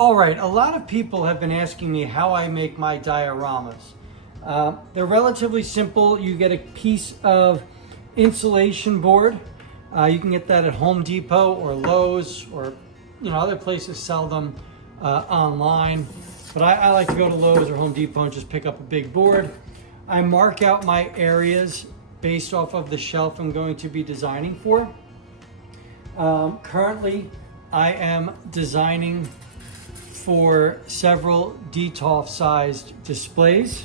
All right, a lot of people have been asking me how I make my dioramas. They're relatively simple. You get a piece of insulation board. You can get that at Home Depot or Lowe's, or other places sell them online. But I like to go to Lowe's or Home Depot and just pick up a big board. I mark out my areas based off of the shelf I'm going to be designing for. Currently, I am designing for several detolf sized displays.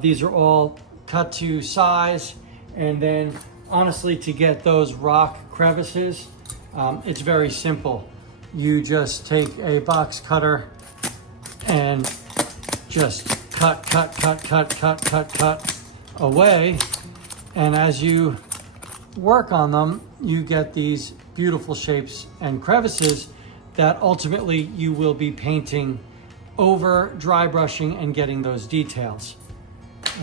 These are all cut to size, and then honestly, to get those rock crevices, it's very simple. You just take a box cutter and just cut away, and as you work on them, you get these beautiful shapes and crevices that ultimately you will be painting over, dry brushing, and getting those details.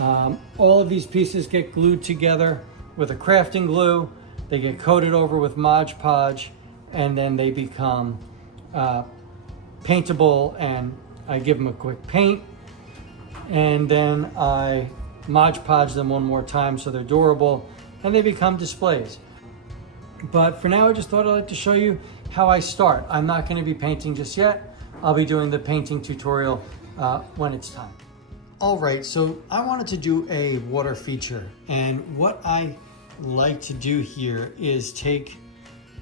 All of these pieces get glued together with a crafting glue. They get coated over with Mod Podge, and then they become paintable, and I give them a quick paint, and then I Mod Podge them one more time so they're durable, and they become displays. But for now, I just thought I'd like to show you how I start. I'm not going to be painting just yet. I'll be doing the painting tutorial when it's time. All right, so I wanted to do a water feature, and what I like to do here is take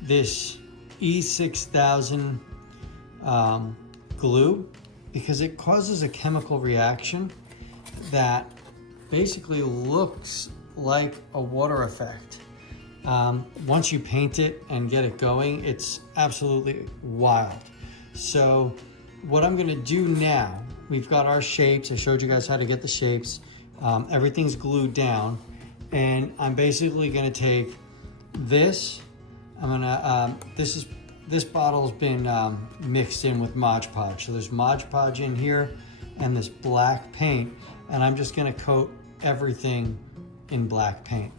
this E6000 glue, because it causes a chemical reaction that basically looks like a water effect. Once you paint it and get it going, it's absolutely wild. So what I'm gonna do now, we've got our shapes. I showed you guys how to get the shapes. Everything's glued down, and I'm basically gonna take this. I'm gonna, this bottle's been mixed in with Mod Podge. So there's Mod Podge in here and this black paint, and I'm just gonna coat everything in black paint.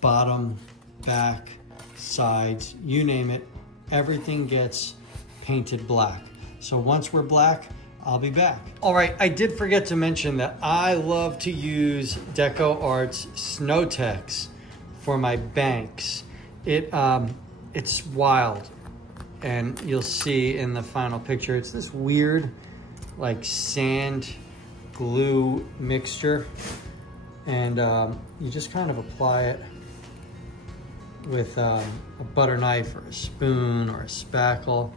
Bottom, back, sides, you name it, everything gets painted black. So once we're black, I'll be back. All right, I did forget to mention that I love to use Deco Art's Snow Tex for my banks. It's wild, and you'll see in the final picture, it's this weird like sand glue mixture, and you just kind of apply it with a butter knife or a spoon or a spackle,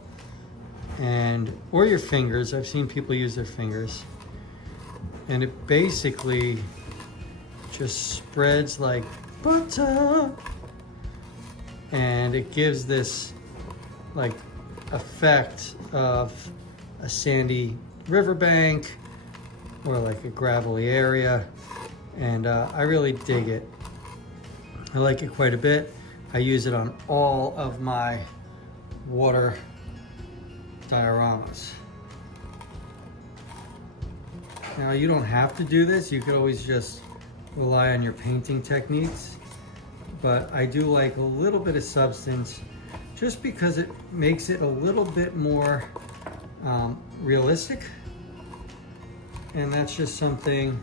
or your fingers. I've seen people use their fingers, and it basically just spreads like butter, and it gives this like effect of a sandy riverbank or like a gravelly area, and I really dig it. I like it quite a bit. I use it on all of my water dioramas. Now, you don't have to do this. You could always just rely on your painting techniques, but I do like a little bit of substance just because it makes it a little bit more realistic. And that's just something,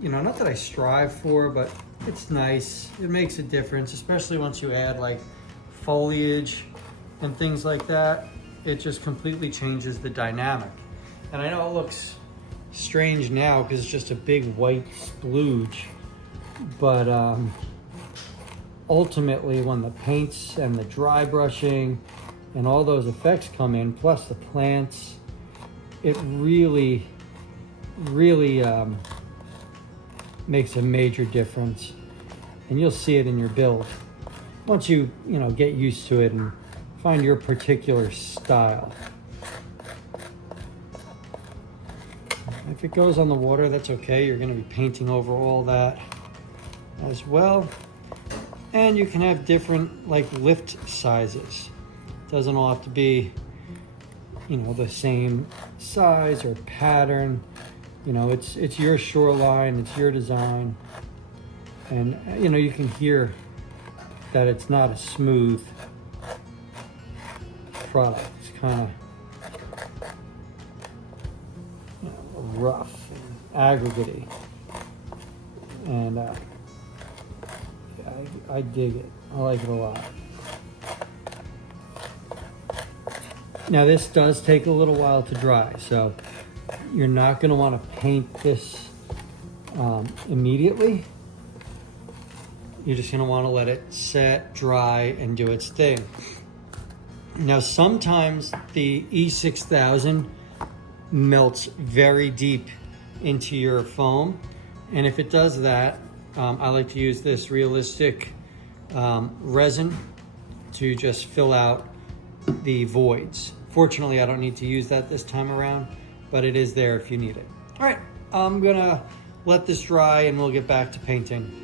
not that I strive for, but it's nice. It makes a difference, especially once you add like foliage and things like that. It just completely changes the dynamic. And I know it looks strange now because it's just a big white splooge, but ultimately when the paints and the dry brushing and all those effects come in, plus the plants, it really makes a major difference, and you'll see it in your build once you get used to it and find your particular style. If it goes on the water, that's okay. You're going to be painting over all that as well, and you can have different like lift sizes. It doesn't all have to be the same size or pattern. It's your shoreline, it's your design, and you can hear that it's not a smooth product. It's kind of rough and aggregate-y. And yeah, I dig it. I like it a lot. Now this does take a little while to dry, so you're not going to want to paint this immediately. You're just going to want to let it set, dry, and do its thing. Now sometimes the E6000 melts very deep into your foam, and if it does that, I like to use this realistic resin to just fill out the voids. Fortunately, I don't need to use that this time around, but it is there if you need it. All right, I'm gonna let this dry and we'll get back to painting.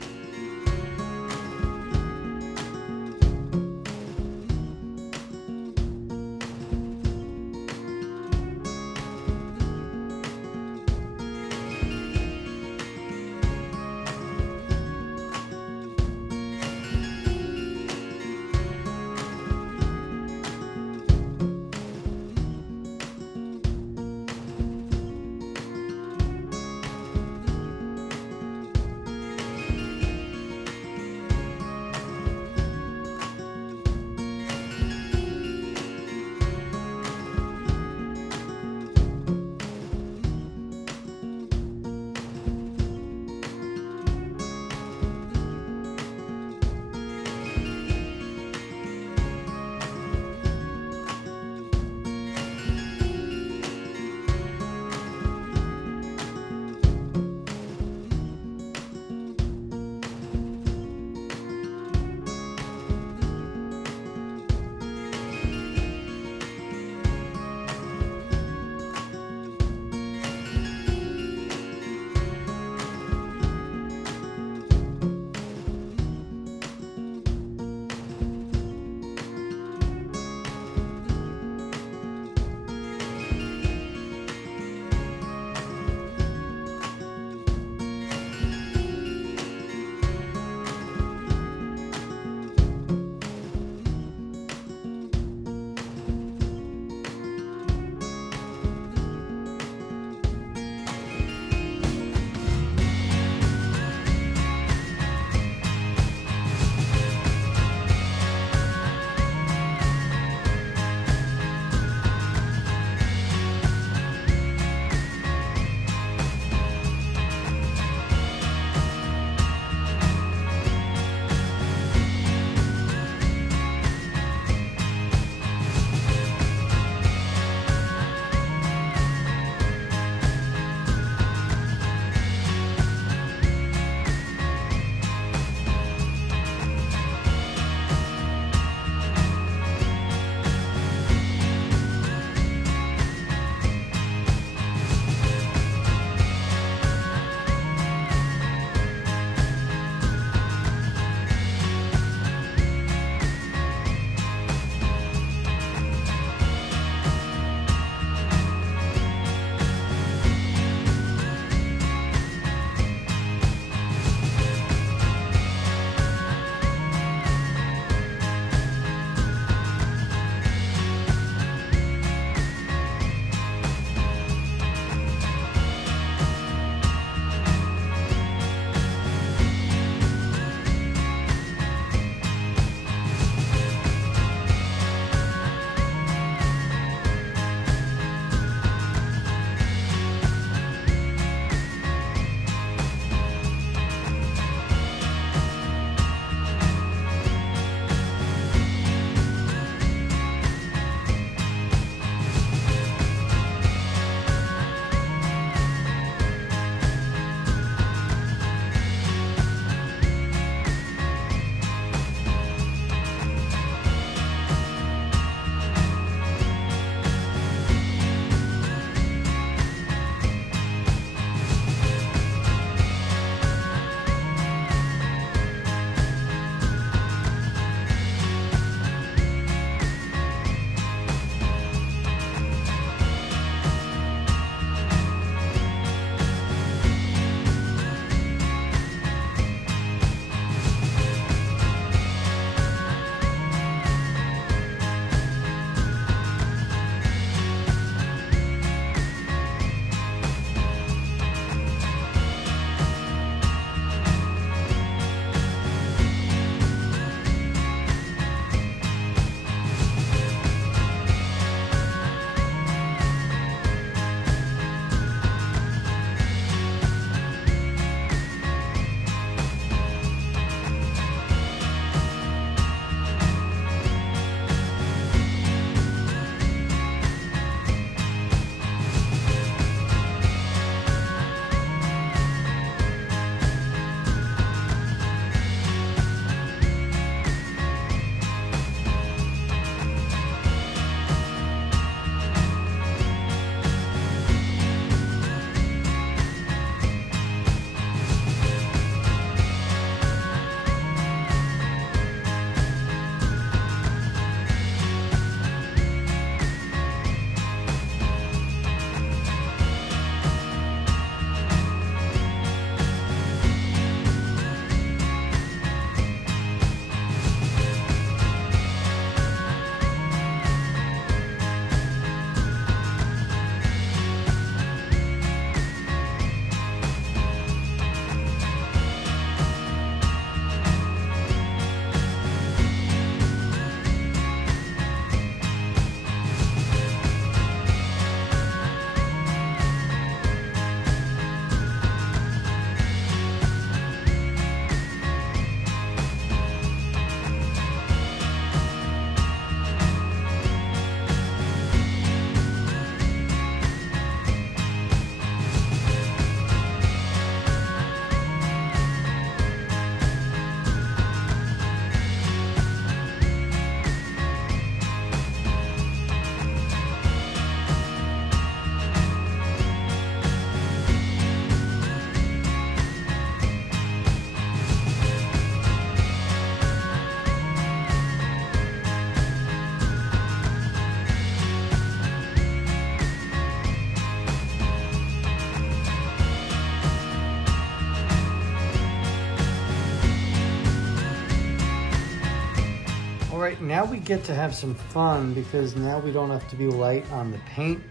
right, now we get to have some fun because now we don't have to be light on the paint.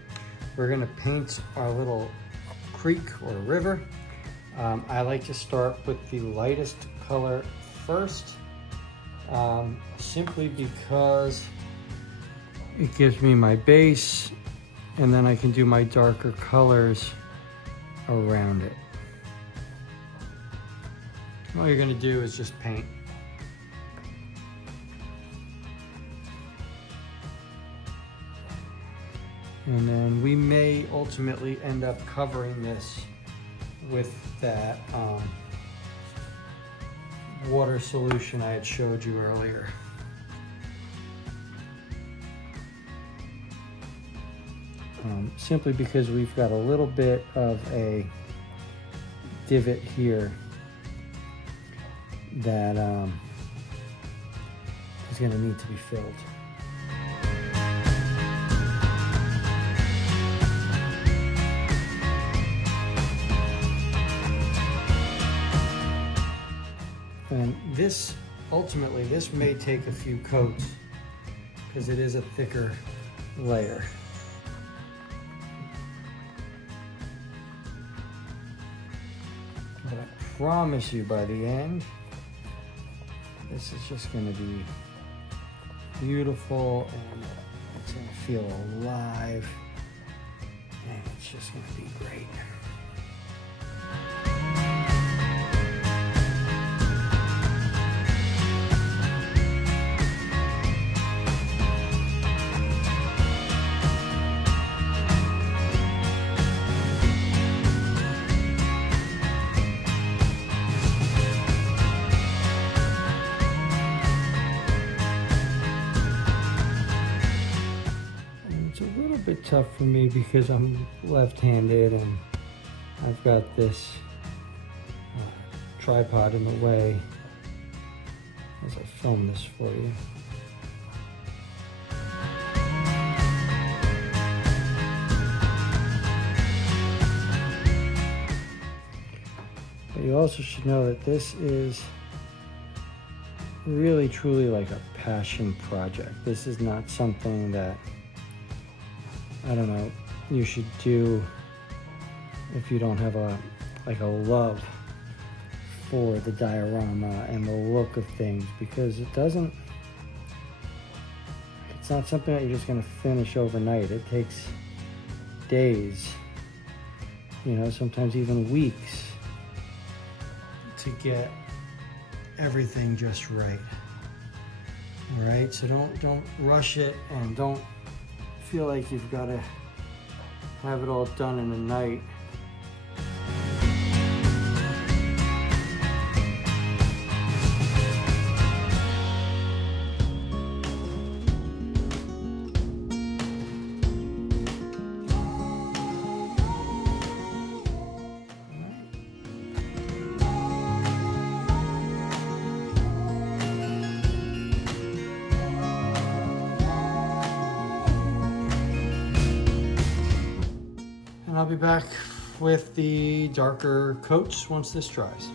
We're gonna paint our little creek or river. I like to start with the lightest color first, simply because it gives me my base and then I can do my darker colors around it. All you're gonna do is just paint. And then we may ultimately end up covering this with that water solution I had showed you earlier. Simply because we've got a little bit of a divot here that is going to need to be filled. And this, ultimately, this may take a few coats because it is a thicker layer. But I promise you by the end, this is just going to be beautiful and it's going to feel alive and it's just going to be great. Bit tough for me because I'm left-handed and I've got this tripod in the way as I film this for you. But you also should know that this is really truly like a passion project. This is not something that, I don't know, you should do if you don't have a love for the diorama and the look of things, because it's not something that you're just going to finish overnight. It takes days, you know, sometimes even weeks to get everything just right. All right, so don't rush it and don't feel like you've got to have it all done in a night. And I'll be back with the darker coats once this dries.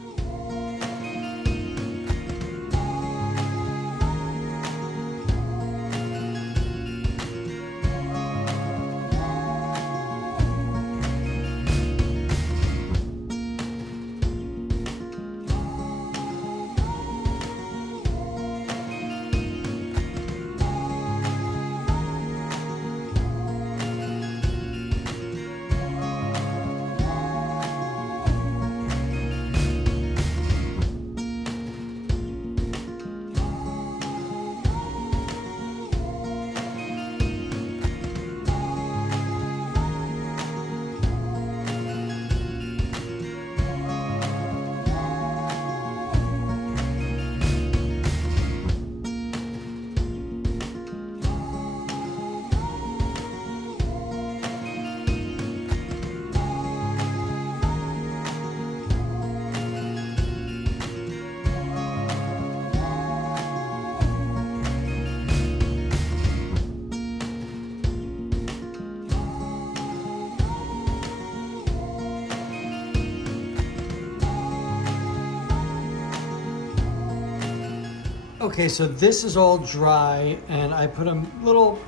Okay, so this is all dry, and I put a little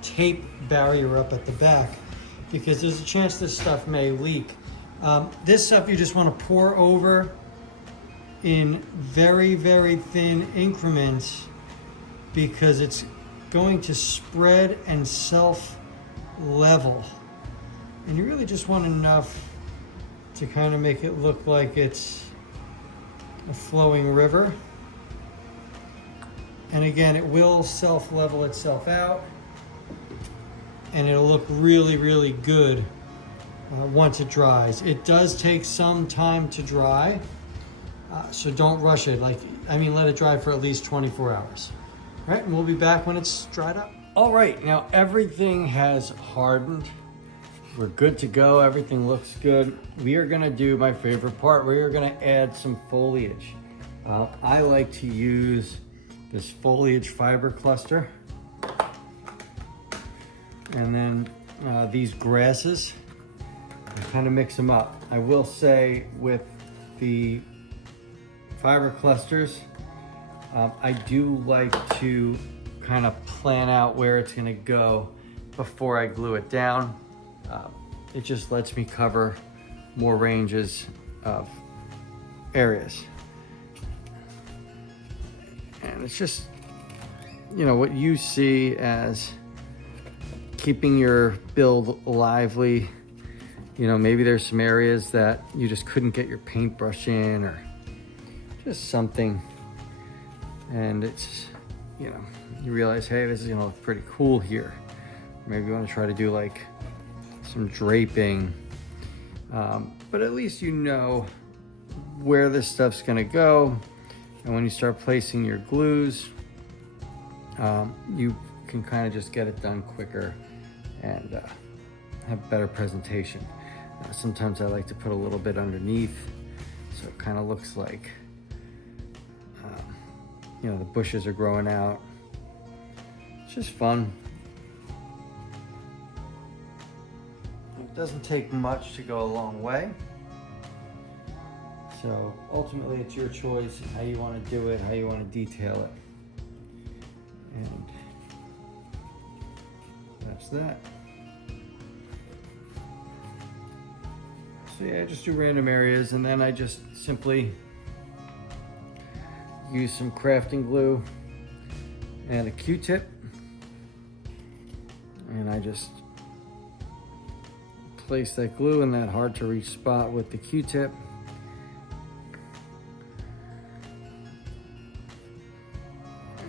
tape barrier up at the back because there's a chance this stuff may leak. This stuff you just want to pour over in very, very thin increments because it's going to spread and self-level. And you really just want enough to kind of make it look like it's a flowing river. And again, it will self-level itself out, and it'll look really, really good once it dries. It does take some time to dry, so don't rush it. Let it dry for at least 24 hours. All right, and we'll be back when it's dried up. All right, now everything has hardened. We're good to go, everything looks good. We are gonna do my favorite part. We are gonna add some foliage. I like to use this foliage fiber cluster. And then these grasses, I kind of mix them up. I will say with the fiber clusters, I do like to kind of plan out where it's gonna go before I glue it down. It just lets me cover more ranges of areas. And it's just, what you see as keeping your build lively. Maybe there's some areas that you just couldn't get your paintbrush in or just something. And it's, you realize, hey, this is gonna look pretty cool here. Maybe you wanna try to do like some draping. But at least you know where this stuff's gonna go. And when you start placing your glues, you can kind of just get it done quicker and have better presentation. Sometimes I like to put a little bit underneath so it kind of looks like, the bushes are growing out. It's just fun. It doesn't take much to go a long way. So ultimately it's your choice how you want to do it, how you want to detail it. And that's that. So yeah, I just do random areas, and then I just simply use some crafting glue and a Q-tip, and I just place that glue in that hard to reach spot with the Q-tip.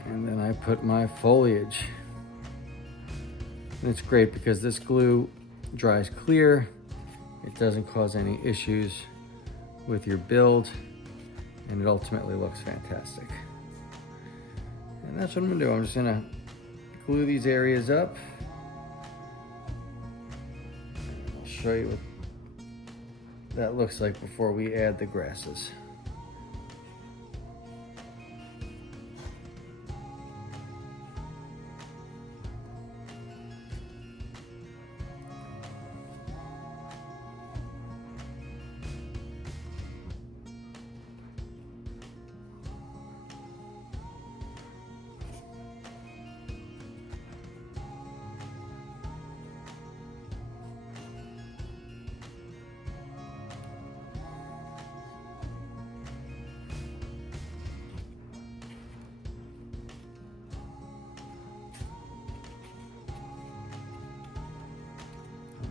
And then I put my foliage. And it's great because this glue dries clear. It doesn't cause any issues with your build, and it ultimately looks fantastic. And that's what I'm gonna do. I'm just gonna glue these areas up. I'll show you what that looks like before we add the grasses.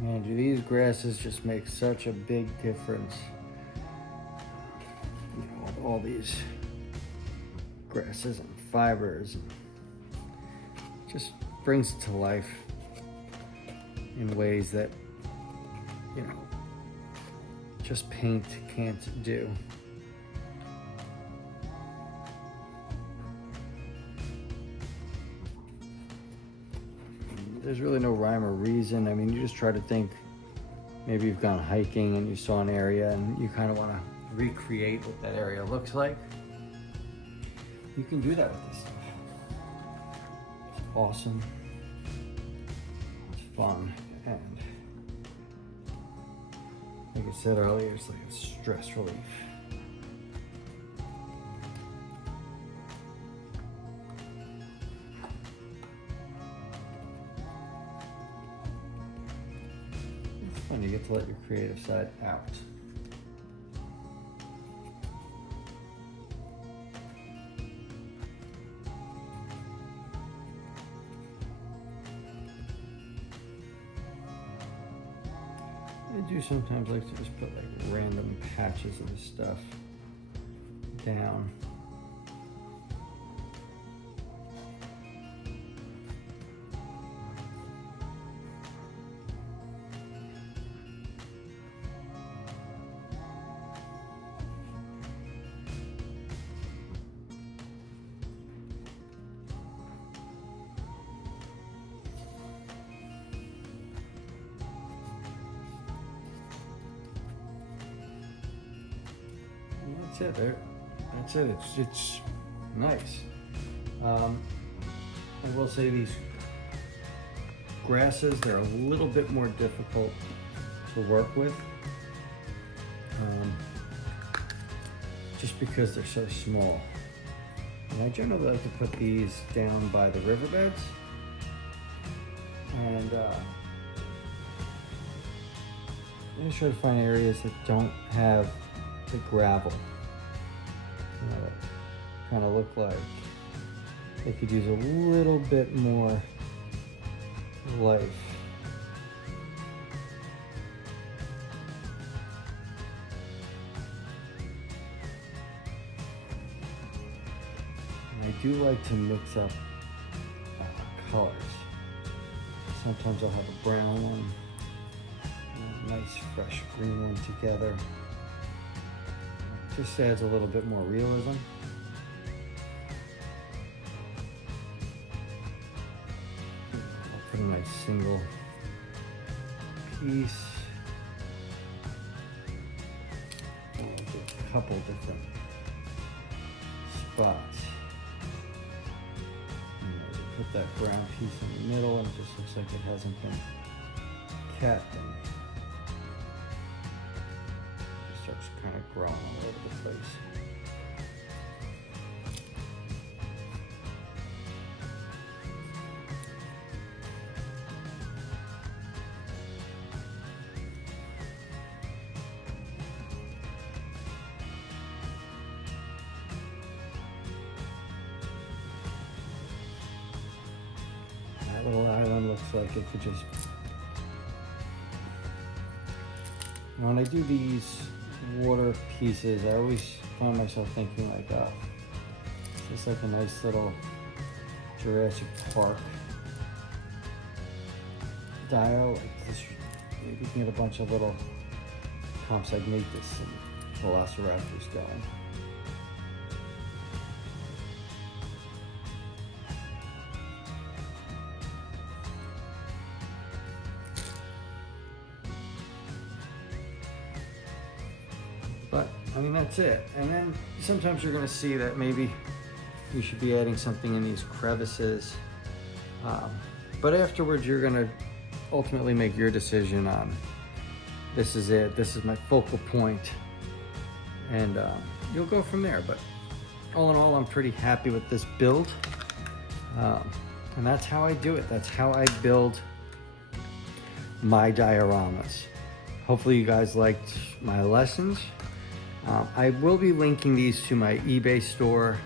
And these grasses just make such a big difference. All these grasses and fibers, and just brings it to life in ways that, just paint can't do. There's really no rhyme or reason. You just try to think, maybe you've gone hiking and you saw an area and you kind of want to recreate what that area looks like. You can do that with this stuff. It's awesome. It's fun. And like I said earlier, it's like a stress relief. fun. You get to let your creative side out. I do sometimes like to just put like random patches of stuff down. That's it. There. That's it. It's nice. I will say these grasses, they're a little bit more difficult to work with, just because they're so small. And I generally like to put these down by the riverbeds, and I just try to find areas that don't have the gravel. That kind of look like they could use a little bit more life. And I do like to mix up colors. Sometimes I'll have a brown one and a nice fresh green one together. Just adds a little bit more realism. I'll put a nice single piece. I'll do a couple different spots. Put that brown piece in the middle and it just looks like it hasn't been kept. And starts kind of growing all over the place. That little island looks like it could just... When I do these water pieces, I always find myself thinking like, it's just like a nice little Jurassic Park dial. Like this, maybe you can get a bunch of little Compsognathus and Velociraptors going. But, I mean, that's it. And then sometimes you're gonna see that maybe you should be adding something in these crevices. But afterwards, you're gonna ultimately make your decision on, this is it, this is my focal point, and you'll go from there. But all in all, I'm pretty happy with this build. And that's how I do it. That's how I build my dioramas. Hopefully you guys liked my lessons. I will be linking these to my eBay store.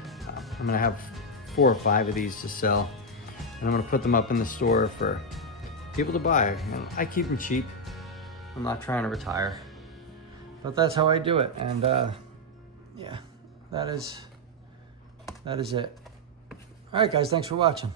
I'm gonna have 4 or 5 of these to sell, and I'm gonna put them up in the store for people to buy. And I keep them cheap. I'm not trying to retire, but that's how I do it. And yeah, that is it. All right, guys, thanks for watching.